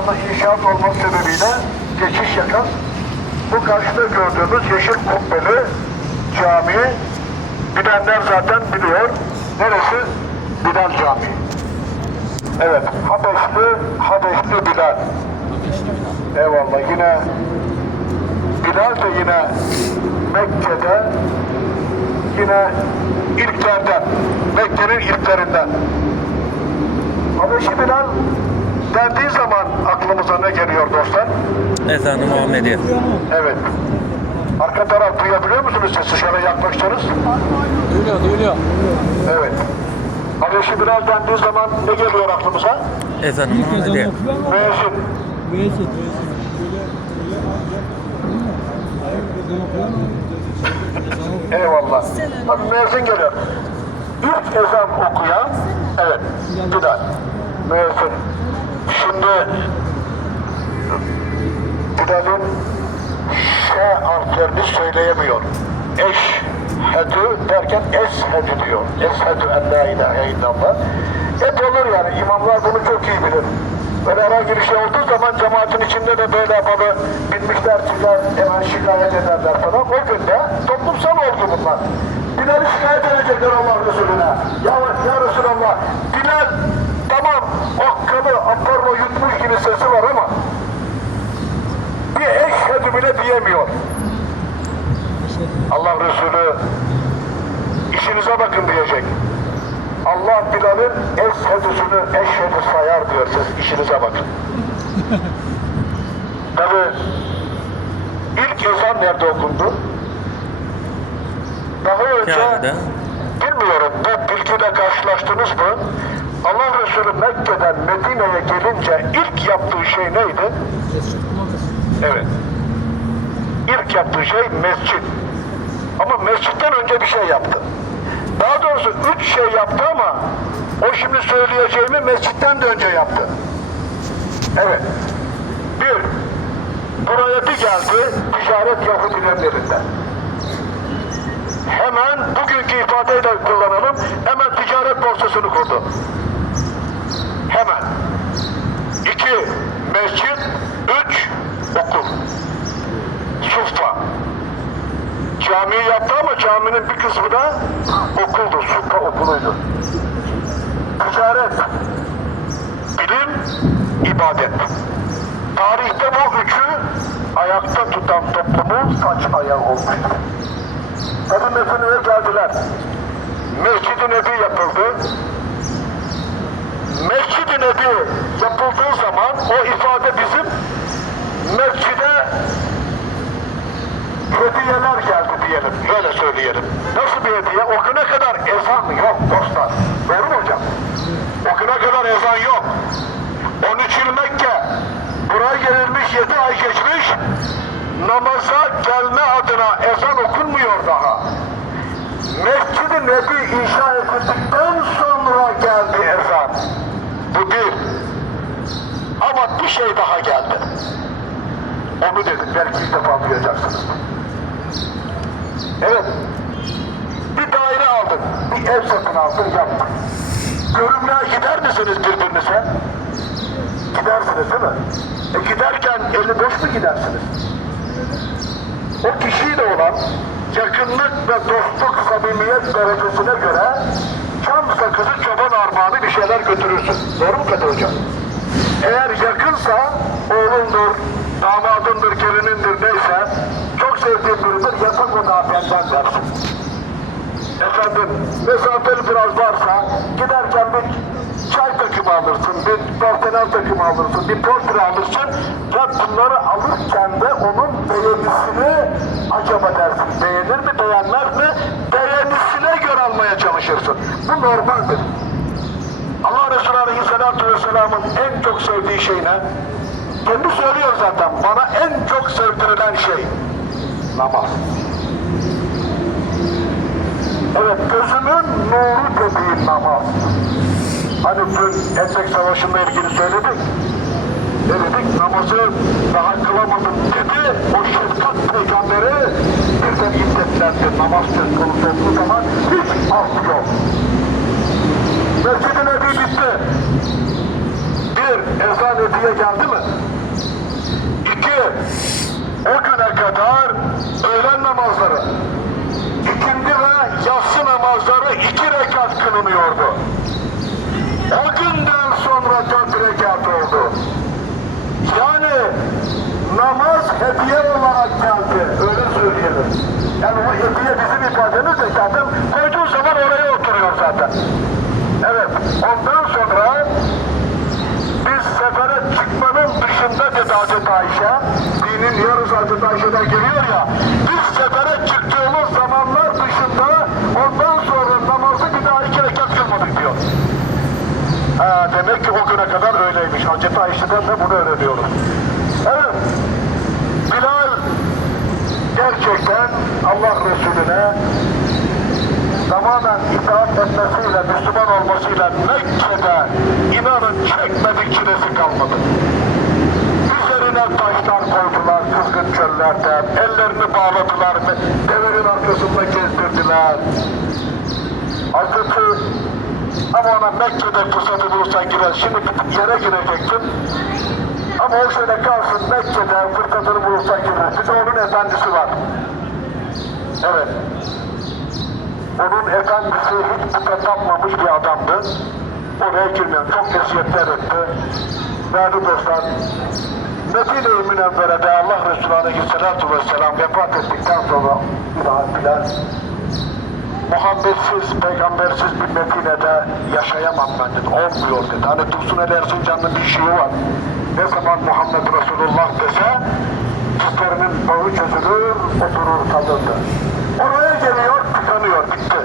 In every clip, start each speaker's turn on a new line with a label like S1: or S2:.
S1: şu inşaat olması sebebiyle geçiş yakan bu karşıda gördüğünüz yeşil kubbeli cami bilenler zaten biliyor. Neresi? Bilal Camii. Evet, Habeşli, Habeşli Bilal. Eyvallah yine Bilal de yine Mekke'de yine ilklerden, Mekke'nin ilklerinden. Habeşi Bilal dendiği zaman aklımıza ne geliyor dostlar?
S2: Ezanı Muhammediye.
S1: Evet. Arka taraf duyabiliyor musunuz sesi? Şöyle yaklaşsanız.
S3: Duyuluyor, duyuluyor.
S1: Evet. Habeşi Bilal dendiği zaman ne geliyor aklımıza?
S2: Ezanı
S3: ama
S1: Müezzin.
S3: Müezzin.
S1: Eyvallah. Bak müezzin geliyor. İlk ezan okuyan, evet, Bilal. Müezzin. Şimdi Bilal'in Ş harflerini söyleyemiyor. Eşhedü derken eshedü diyor. Eshedü en la ilahe illallah. Hep olur yani. İmamlar bunu çok iyi bilir. Böyle herhangi bir şey olduğu zaman cemaatin içinde de böyle yapalı bilmişler sizler hemen şikayet ederler falan. O günde toplumsal oldu bunlar. Bilal'i şikayet edecekler Allah Resulüne. Ya, ya Resulallah Bilal okkalı aporlo yutmuş gibi sesi var ama bir eşhedü bile diyemiyor. Allah Resulü işinize bakın diyecek. Allah Bilal'in eşhedüsünü eşhedü sayar diyor siz işinize bakın. Tabi ilk ezan nerede okundu? Daha önce
S2: Kabe'de.
S1: bilmiyorum bu bilgiyle karşılaştınız mı? Allah Resulü Mekke'den Medine'ye gelince ilk yaptığı şey neydi? Evet. İlk yaptığı şey mescit. Ama mescitten önce bir şey yaptı. Daha doğrusu üç şey yaptı ama o şimdi söyleyeceğimi mescitten de önce yaptı. Evet. Bir, buraya bir geldi ticaret Yahudilerin elinde. Hemen bugünkü ifadeyle kullanalım. Hemen ticaret borsasını kurdu. Hemen. İki, mescit. Üç, okul. Suffa. Camiyi yaptı ama caminin bir kısmı da okuldu. Suffa okuluydu. Ticaret, bilim, ibadet. Tarihte bu üçü ayakta tutan toplumu saç ayağı olmuştur. Tabi Medine'ye geldiler. Mescid-i Nebi yapıldı. Nebi yapıldığı zaman o ifade bizim mescide hediyeler geldi diyelim. Böyle söyleyelim. Nasıl bir hediye? O güne kadar ezan yok dostlar. Doğru mu hocam? O güne kadar ezan yok. 13 yıl Mekke. Buraya gelirmiş 7 ay geçmiş. Namaza gelme adına ezan okunmuyor daha. Mescid-i Nebi inşa edildikten sonra geldi ezan. Bu bir. Ama bir şey daha geldi. Onu dedim belki ilk defa duyacaksınız. Evet. Bir daire aldın, bir ev satın aldın, yaptın. Görümlüğe gider misiniz birbirinize? Gidersiniz değil mi? E giderken eli boş mu gidersiniz? O kişiyle olan yakınlık ve dostluk samimiyet derecesine göre çam sakızı çoban armağanı bir şeyler götürürsün. Doğru mu Kadir Hocam? Eğer yakınsa oğlundur, damadındır, gelinindir neyse çok sevdiğin biridir yasak o da benden dersin. Efendim mesafeli biraz varsa giderken bir çay takımı alırsın, bir personel takımı alırsın, bir portre alırsın ve bunları alırken de onun beğenisini acaba dersin. Beğenir mi beğenmez mi? Almaya çalışırsın. Bu normaldir. Allah Resulü Aleyhisselatü Vesselam'ın en çok sevdiği şey ne? Kendi söylüyor zaten. Bana en çok sevdirilen şey namaz. Evet, gözümün nuru dediği namaz. Hani dün Etek Savaşı'nda ilgili söyledik. Dedik? Namazı daha kılamadım dedi. O şefkat peygamberi birden iddetlendi. Namaz söz konusu olduğu zaman hiç af yok. Mescid-i bitti. Bir, ezan hediye geldi mi? İki, o güne kadar öğlen namazları, ikindi ve yatsı namazları iki rekat kılınıyordu. O günden sonra dört rekat oldu. Yani namaz hediye olarak geldi. Öyle söyleyelim. Yani o hediye bizim ifademiz de zaten koyduğun zaman oraya oturuyor zaten. Evet. Ondan sonra biz sefere çıkmanın dışında dedi Hazreti Ayşe. Dinin yarısı Hazreti Ayşe'den geliyor ya. Biz sefere çıktığımız zamanlar dışında ondan sonra namazı bir daha iki rekat kılmadık diyor. Ha, demek ki o güne kadar öyleymiş. Hazreti Ayşe'den de bunu öğreniyoruz. Evet. Bilal gerçekten Allah Resulüne tamamen itaat etmesiyle, Müslüman olmasıyla Mekke'de inanın çekmedik çilesi kalmadı. Üzerine taşlar koydular kızgın çöllerde, ellerini bağladılar, devenin arkasında gezdirdiler. Hazreti ama ona Mekke'de fırsatı bulursan girer. Şimdi yere girecektin. Ama o şöyle kalsın Mekke'de fırsatını bulursan girer. Bir de onun efendisi var. Evet. Onun efendisi hiç puta tapmamış bir adamdı. Oraya girmeyen çok eziyetler etti. Değerli dostlar, Medine-i Münevvere'de Allah Resulü Aleyhisselatü Vesselam vefat ettikten sonra Bilal, Bilal Muhammedsiz, peygambersiz bir Medine'de yaşayamam ben dedi. Olmuyor dedi. Hani Dursun El Erzincan'ın bir şeyi var. Ne zaman Muhammed Resulullah dese dizlerinin bağı çözülür, oturur kalırdı. Oraya geliyor, tıkanıyor, bitti.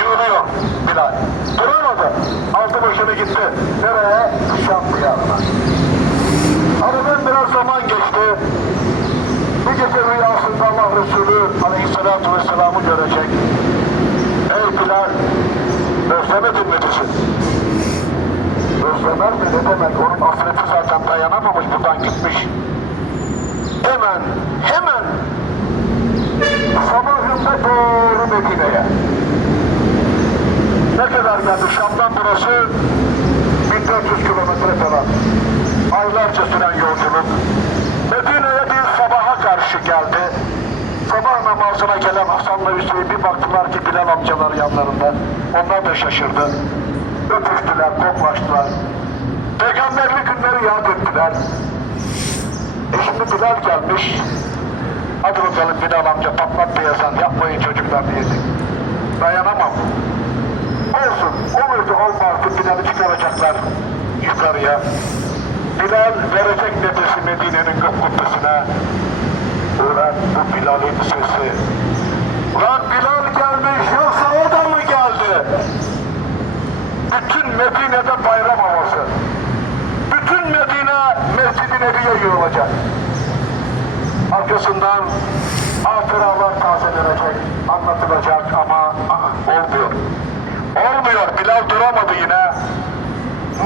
S1: Yığılıyor Bilal. Duramadı. Aldı başını gitti. Nereye? Şam diyarına. Aradan biraz zaman geçti. Bir gece rüyasında Allah Resulü Aleyhisselatü Vesselam'ı görecek. Ey Bilal, özlemedin mi bizi? Özlemer mi ne demek? Onun hasreti zaten dayanamamış, buradan gitmiş. Hemen, hemen sabahında doğru Medine'ye. Ne kadar geldi? Şam'dan burası 1400 kilometre falan. Aylarca süren yolculuk. Medine'ye bir sabaha karşı geldi. Sabah namazına gelen Hasan'la Hüseyin bir baktılar ki Bilal amcalar yanlarında. Onlar da şaşırdı. Öpüştüler, koklaştılar. Peygamberlik günleri yad ettiler. E şimdi Bilal gelmiş. Hadi bakalım Bilal amca patlat bir yazan yapmayın çocuklar diyecek. Dayanamam. Olsun, olurdu olmazdı Bilal'i çıkaracaklar yukarıya. Bilal verecek nefesi Medine'nin kubbesine. Ulan bu Bilal'in sesi. Ulan Bilal gelmiş yoksa o da mı geldi? Bütün Medine'de bayram havası. Bütün Medine Mescid-i Nebi'ye yığılacak. Arkasından hatıralar tazelenecek, anlatılacak ama aha, olmuyor. Olmuyor, Bilal duramadı yine.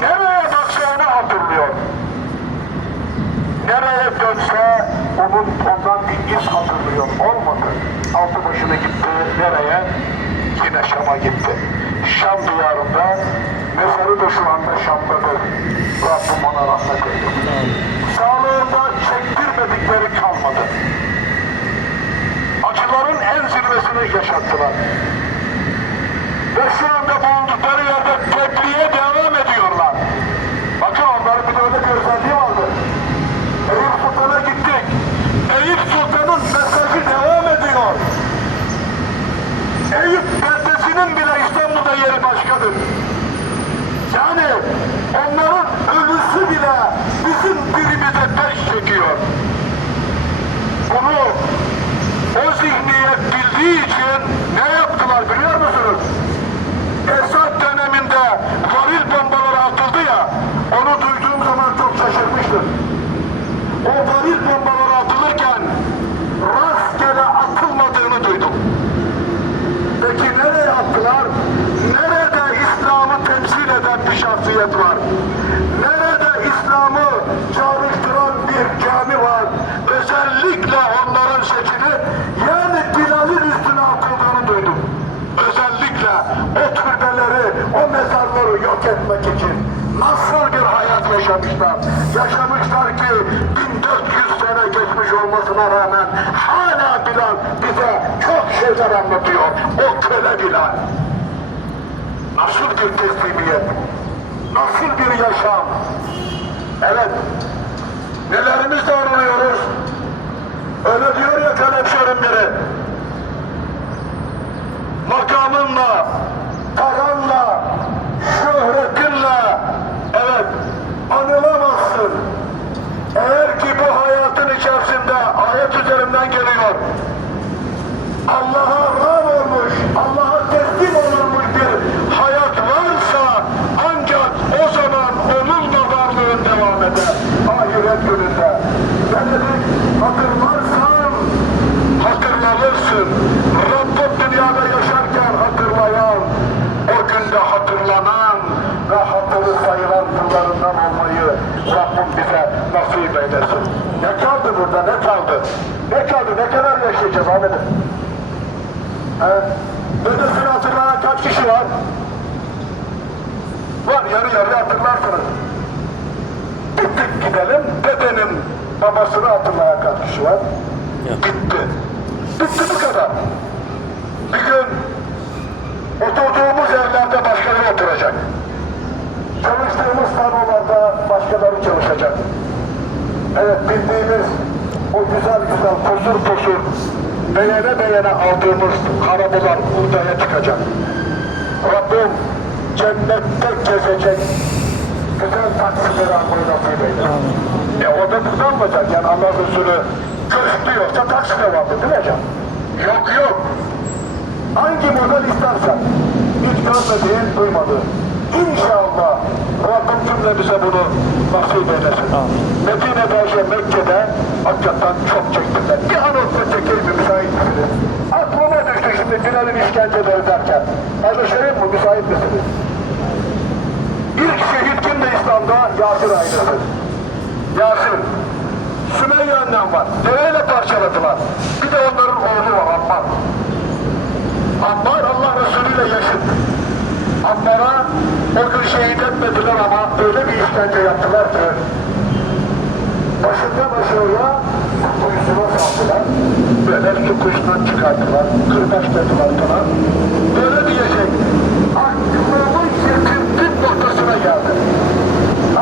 S1: Nereye bakacağını hatırlıyor. Nereye dönse onun ondan bir iz hatırlıyor. Olmadı. Altı başına gitti. Nereye? Yine Şam'a gitti. Şam diyarında mezarı da şu anda Şam'dadır. Rabbim ona rahmet eylesin. Sağlığında çektirmedikleri kalmadı. Acıların en zirvesini yaşattılar. Ve şu anda bulundukları yerde tebliğe devam ediyorlar. Bakın onların bir de öyle bir özelliği vardı. Eyüp Sultan'a gittik. Eyüp Sultan'ın mesajı devam ediyor. Eyüp beldesinin bile İstanbul'da yeri başkadır. Yani onların ölüsü bile bizim dilimize peş çekiyor. Bunu o zihniyet bildiği için ne yaptılar biliyor musunuz? Esad döneminde varil bombaları atıldı ya, onu duyduğum zaman çok şaşırmıştım. O varil bombaları atılırken rastgele atılmadığını duydum. Peki nereye attılar? Nerede İslam'ı temsil eden bir şahsiyet var? Nerede İslam'ı çağrıştıran bir cami var? Özellikle onların seçili, yani Bilal'in üstüne atıldığını duydum. Özellikle o türbeleri, o mezarları yok etmek için nasıl bir hayat yaşamış 1400 sene geçmiş olmasına rağmen hala Bilal bize çok şeyler anlatıyor. O köle Bilal. Nasıl bir teslimiyet? Nasıl bir yaşam? Evet. Nelerimizle anılıyoruz? Öyle diyor ya kalemşerin biri. Makamınla, paranla, şöhretinle, evet, anılamazsın. Eğer ki bu hayatın içerisinde ayet üzerinden geliyor. Allah'a ram olmuş, Allah'a teslim olunmuş bir hayat varsa ancak o zaman onun da varlığın devam eder. Ahiret gününde. Ne dedik? Hatırlarsan hatırlanırsın. Rabbim dünyada yaşarken hatırlayan, o günde hatırlanan ve hatırı sayılan kullarından olmayı Rabbim bize nasip eylesin. Ne kaldı burada, ne kaldı? Ne kaldı, ne kadar yaşayacağız Ahmet'im? He? Dedesini hatırlayan kaç kişi var? Var, yarı yarı hatırlarsınız. Gittik gidelim, dedenin babasını hatırlayan kaç kişi var? Bitti. Bitti bu kadar. Bir gün oturduğumuz evlerde başkaları oturacak. Çalıştığımız tarlalarda başkaları çalışacak. Evet bildiğimiz o güzel güzel posur posur beğene beğene aldığımız harabular hurdaya çıkacak. Rabbim cennette gezecek güzel taksileri almayı nasip eylesin. E o da buradan yani Allah Resulü köşkü yoksa taksi de vardı değil mi hocam? Yok yok. Hangi model istersen hiç görmediğin, duymadığın. İnşallah Rabbim cümlemize bunu nasip eylesin. Medine'de, şey, Mekke'de hakikaten çok çektiler. Bir an olsa çekeyim mi müsait misiniz? Aklıma düştü şimdi Bilal'in işkenceleri derken. Kardeşlerim mi müsait misiniz? İlk şehit kimdi İslam'da? Yasir ailesi. Yasir. Sümeyye annem var. Deveyle parçaladılar. Bir de onların oğlu var Ammar. Ammar Allah Resulü ile yaşıt. Ammar'a o gün şehit etmediler ama öyle bir işkence yaptılar ki başından aşağıya kuyusuna saldılar. Böyle su kuyusundan çıkarttılar. Kırbaç dediler. Böyle diyecek. Aklımın yıkıntık noktasına geldi.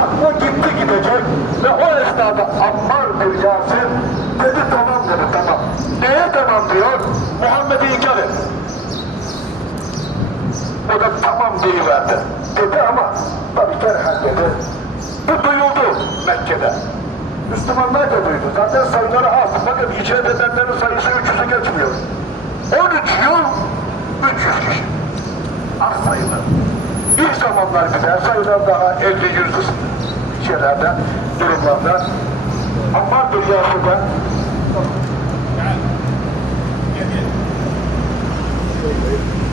S1: Aklı gitti gidecek ve o esnada Ammar bir Yasir dedi tamam dedi tamam. Neye tamam diyor? Muhammed'i inkar et. O da deyiverdi. Dedi ama tabii derhal dedi. Bu duyuldu Mekke'de. Müslümanlar da duydu. Zaten sayıları az. Bakın icret edenlerin sayısı 300'ü geçmiyor. 13 yıl 300 kişi. Az sayılı. İlk zamanlar bize sayılar daha 50 100 şeylerde, durumlarda. Ama dünyasında.
S3: Gel gel.